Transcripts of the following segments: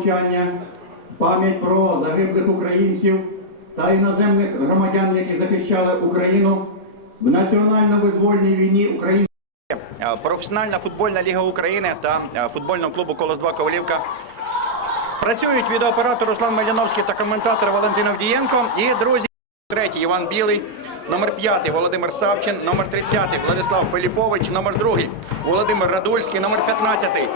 мовчання пам'ять про загиблих українців та іноземних громадян, які захищали Україну в національно-визвольній війні України. Е, Професіональна футбольна ліга України та е, футбольного клубу Колос 2 Ковалівка працюють відеооператор Руслан Маліновський та коментатор Валентин Авдієнко. І друзі, третій Іван Білий, номер п'ятий Володимир Савчин, номер 30 Владислав Пиліпович, номер другий Володимир Радульський, номер 15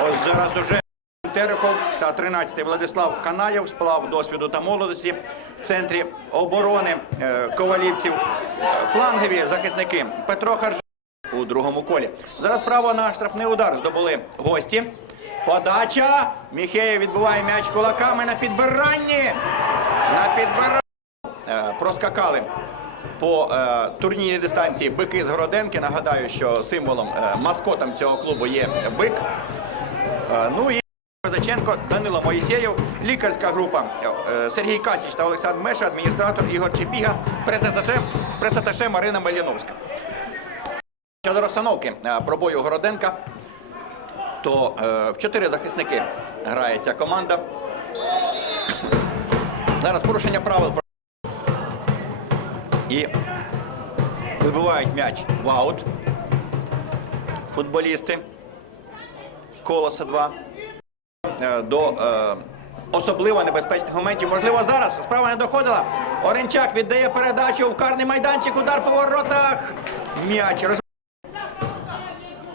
Ось зараз уже Терехов та 13-й Владислав Канаєв сплав досвіду та молодості в центрі оборони е, ковалівців. Флангові захисники Петро Харж у другому колі. Зараз право на штрафний удар здобули гості. Подача. Міхеєв відбуває м'яч кулаками на підбиранні. На підбиранні. Е, Проскакали по е, турнірній дистанції бики з Городенки. Нагадаю, що символом, е, маскотом цього клубу є бик. Е, Ну і Козаченко, Данило Моїсеєв, лікарська група е, Сергій Касіч та Олександр Меша, адміністратор Ігор Чепіга, пресаташе, Марина Мельяновська. Щодо розстановки е, пробою Городенка, то е, в чотири захисники грає ця команда. Зараз порушення правил. І вибивають м'яч в аут. Футболісти. Колоса 2 е, до е, особливо небезпечних моментів. Можливо, зараз справа не доходила. Оренчак віддає передачу в карний майданчик. Удар по воротах. М'яч роз...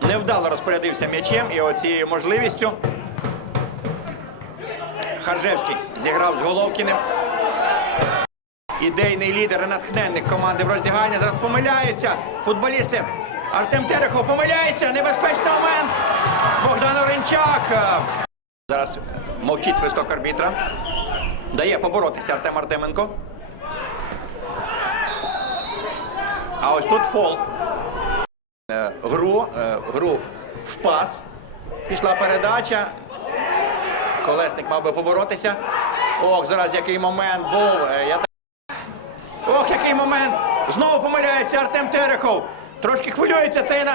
невдало розпорядився м'ячем і оцією можливістю. Харжевський зіграв з Головкіним. Ідейний лідер і натхненник команди в роздягальні. Зараз помиляються футболісти. Артем Терехов помиляється. Небезпечний момент. Богдан Оренчак. Зараз мовчить свисток арбітра. Дає поборотися Артем Артеменко. А ось тут фол. Е, Гру, е, гру в пас. Пішла передача. Колесник мав би поборотися. Ох, зараз який момент був. Е, Я. Ох, який момент! Знову помиляється Артем Терехов. Трошки хвилюється цей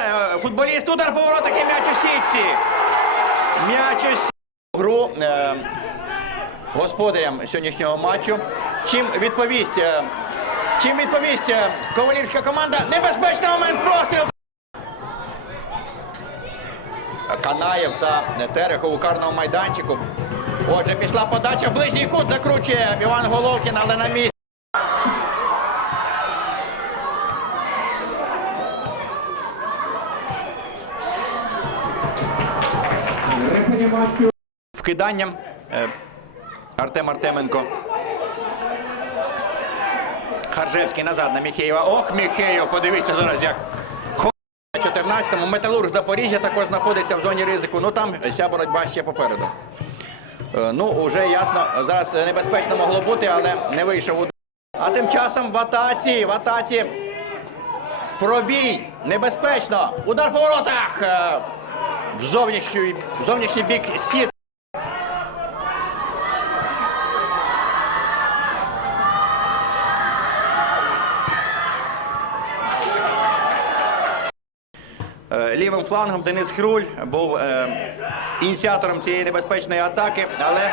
футболіст. Удар по воротах і м'яч у сітці. М'яч у сітці. Гру е, господарям сьогоднішнього матчу. Чим відповість, е, чим відповість е, ковалівська команда? Небезпечний момент простріл. Канаєв та Терехов у карному майданчику. Отже, пішла подача ближній кут закручує Іван Головкін, але на місці. Вкиданням е, Артем Артеменко. Харжевський назад на Міхеєва. Ох, Міхеєв, подивіться зараз, як на 14-му. Металург Запоріжжя також знаходиться в зоні ризику. Ну там ця боротьба ще попереду. Е, Ну, вже ясно, зараз небезпечно могло бути, але не вийшов удар. А тим часом в атаці, в атаці. Пробій! Небезпечно! Удар по воротах! Е, В зовнішній, в зовнішній бік сіт. Лівим флангом Денис Хруль був е, ініціатором цієї небезпечної атаки, але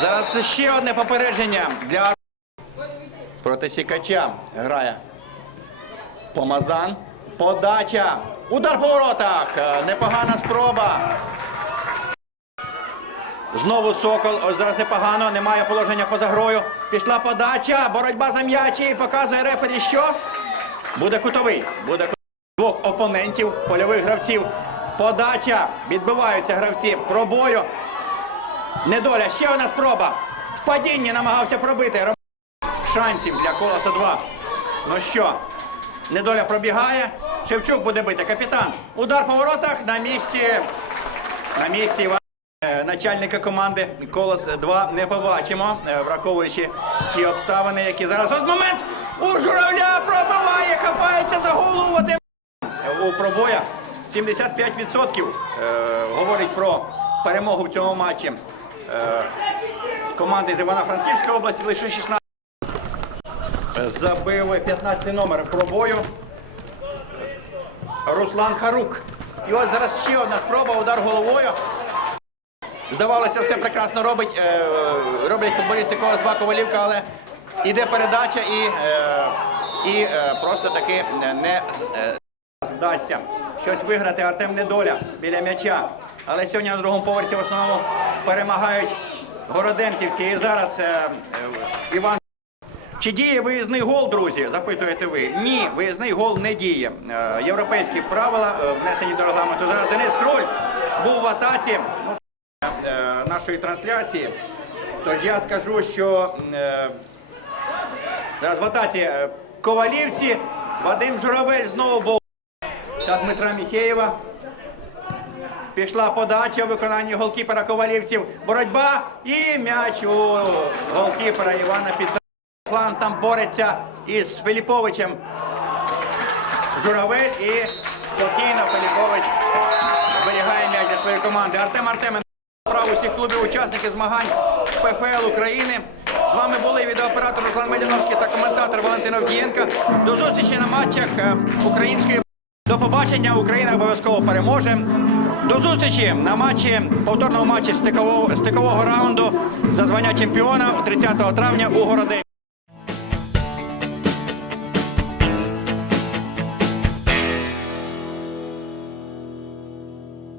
зараз ще одне попередження для проти Сікача грає Помазан. Подача. Удар по воротах. Е, Непогана спроба. Знову Сокол. Ось зараз непогано. Немає положення поза грою. Пішла подача. Боротьба за м'ячі. Показує рефері, що буде кутовий. Буде кутовий. Двох опонентів, польових гравців. Подача. Відбиваються гравці пробою. Недоля. Ще одна спроба. В падінні намагався пробити. Шансів для колоса 2. Ну що, недоля пробігає. Шевчук буде бити. Капітан. Удар по воротах на місці. На місці. Е, Начальника команди Колос 2 не побачимо, е, враховуючи ті обставини, які зараз. Ось момент у журавля пробиває, хапається за пробоя 75% е, говорить про перемогу в цьому матчі е, команди з Івано-Франківської області. Лише 16 забив 15 номер пробою. Руслан Харук. І ось зараз ще одна спроба, удар головою. Здавалося, все прекрасно робить, е, роблять футболісти Колосба Ковалівка, але іде передача і, е, і е, просто таки не е, вдасться щось виграти Артем Недоля біля м'яча. Але сьогодні на другому поверсі в основному перемагають городенківці. І зараз е, е, Іван. Чи діє виїзний гол, друзі? Запитуєте ви? Ні, виїзний гол не діє. Е, Європейські правила е, внесені до регламенту. Зараз Денис Кроль був в атаці ну, е, нашої трансляції. Тож я скажу, що зараз в атаці Ковалівці, Вадим Журавель знову був та Дмитра Міхеєва. Пішла подача в виконанні голкіпера Ковалівців. Боротьба і м'яч у голкіпера Івана Піца. План там бореться із Філіповичем. Журавель і спокійно Філіпович зберігає м'яч для своєї команди. Артем Артемен право усіх клубів учасники змагань ПФЛ України. З вами були відеооператор Руслан Медяновський та коментатор Валентин Авдієнко. До зустрічі на матчах е, української. Побачення. Україна обов'язково переможе. До зустрічі на матчі повторному матчі стикового, стикового раунду за звання чемпіона 30 травня у Городині.